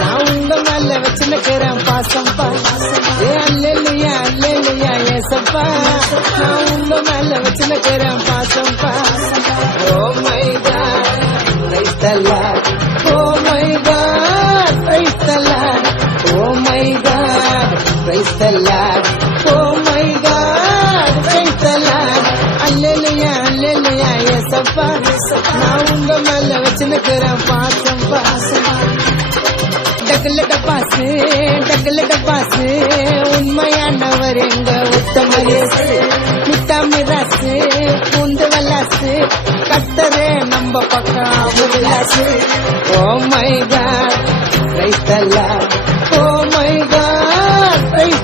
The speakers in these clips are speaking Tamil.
நான் உங்க மேல வச்சுக்கிறேன் பாசம்பா. ஏ அல்லையா அல்லையா ஏசப்பா. நான் உங்க மேல வச்சுக்கிறேன் பாசம்பா. ஓ my God praise the Lord oh my God praise the Lord oh my God praise the Lord oh my God praise the Lord அல்லையா அல்லையா ஏசப்பா. நான் உங்க மேல வச்சுக்கிறேன் பாசம்பா. டக்குல டப்பாசு டக்குல டப்பாசு. உண்மையானவர் எங்க உத்தமரேசு முட்டா மிராசு பூந்து வல்லாசு. கத்தரே நம்ம பக்கம் விலாசு ஓ my God praise the oh my God praise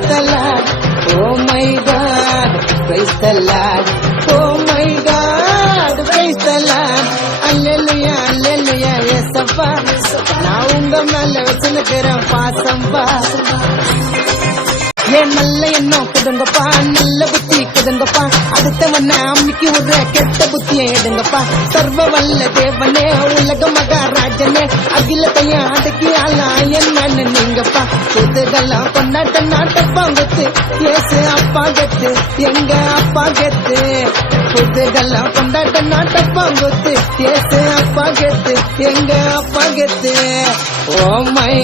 oh my God praise நான் உங்க மேல வச்சுக்கிறேன் பாசம்பா ஏன் நல்ல எண்ணம் குதுங்கப்பா நல்ல புத்தி குதுங்கப்பா. அடுத்தவன் அம்மிக்கு ஒரு கெட்ட புத்தியை எடுங்கப்பா. சர்வ வல்ல தேவனே உலக மகாராஜனே. அகிலத்தையும் அடக்கி ஆளா என்னன்னு நீங்கப்பா. குதுகெல்லாம் கொண்டாட்ட நாட்டப்பாங்கத்து ஏசு அப்பா கெத்து எங்க அப்பா கெத்து. குதுகெல்லாம் கொண்டாட்ட நாட்டப்பாங்கத்து ஏசு அப்பா கெத்து எங்க அப்பா கெத்து. Oh my